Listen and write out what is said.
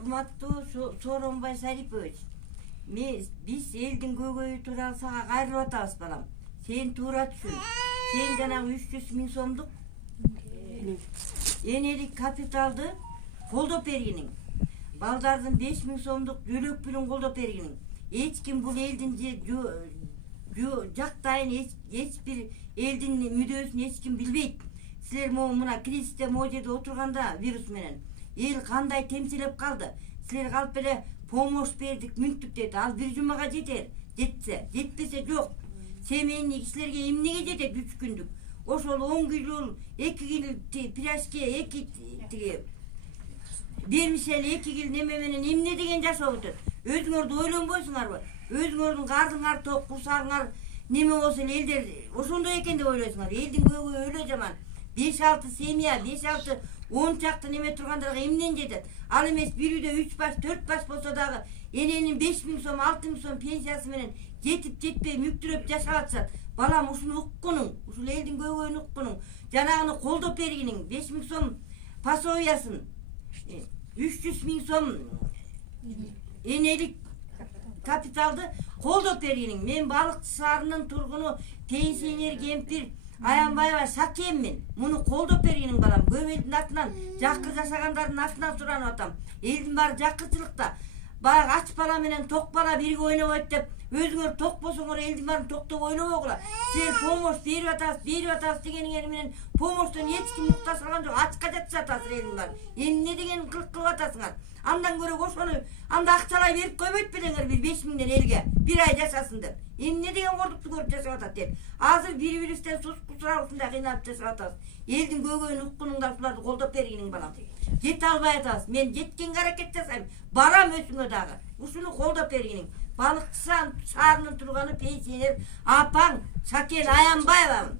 Урматтуу Сооронбай Шарипович, биз элдин көйгөйү тууралуу сага кайрылып атабыз балам. Сен туура түшүн. Сен жанагы 300 миң сомдук энелик капиталды колдоп бергиниң. Балдардын 5 миң сомдук жөлөк пулун колдоп бергиниң. Эч ким бул элдин жактайын, эч бир элдин мүдөөсүн эч ким билбейт. Силер мына кризисте могу жерде отурганда вирус менен эл кандай темселеп калды. Силер калып эле помощь бердик, мүнттүк дейт. Ал бир жумага жетер. Жетпесе жок. Семейник силерге эмнеге жетет 3 күндүк? Ошол 10 кило, 2 кило пирожке, 2 тиги бермишели 2 кило неме менен эмне деген жашап өтөт? Өзүңөрдү ойлонбойсуңарбы? Өзүңөрдүн кардыңар ток, курсагыңар неме болсо эле элдер ошондой экен деп ойлойсуңар. Элдин көйгөйү өлө жаман. 5-6 семья, 5-6 10 чакты неме тургандарга эмнен жетет? Ал эмес бир үйдө 3 баш, 4 баш болсо дагы эненин 5 миң сом, 6 миң сом пенсиясы менен жетпей мүктүрөп жашап атышат. Балам, ушуну уккунуң, ушул элдин көйгөйүн уккунуң. Жанагыны колдоп бергиниң, 5 миң сом пособиясын, 300 миң сом энелик капиталды колдоп бергиниң. Мен Балыкчы шаарынын тургуну, пенсионер кемпир Аянбаева Шакеммин. Муну колдоп бергиниң балам. Көп элдин атынан, жакыр жашагандардын атынан суранып атам. Элдин баары жакырчылыкта. Баягы ач бала менен ток бала бирге ойнобойт деп, өзүңөр ток болсоңор элдин баарын токтоп ойлобогула. Силер помощь берип атабыз дегениңер менен помощьтон эч ким муктаж калган жок. Ачка жатышат азыр элдин баары. Эмне деген кылык кылып атасыңар? Андан көрө ошону анда акчалай берип койбойт белеңер бир 5 миңден элге бир ай жашасын деп. Эмне деген кордукту көрүп жашап атат деп. Азыр бири-бирибизден суску сурап ушундай кыйналып жашап атабыз. Элдин көйгөйүн уккунуңдар, буларды колдоп бергиниң балам. Жете албай атабыз. Мен жеткенге аракет жасайм. Барам өсүңө дагы. Ушуну колдоп бергиниң. Балыкчы шаарынын турганы пенсионер апаң Шакен Аянбаева.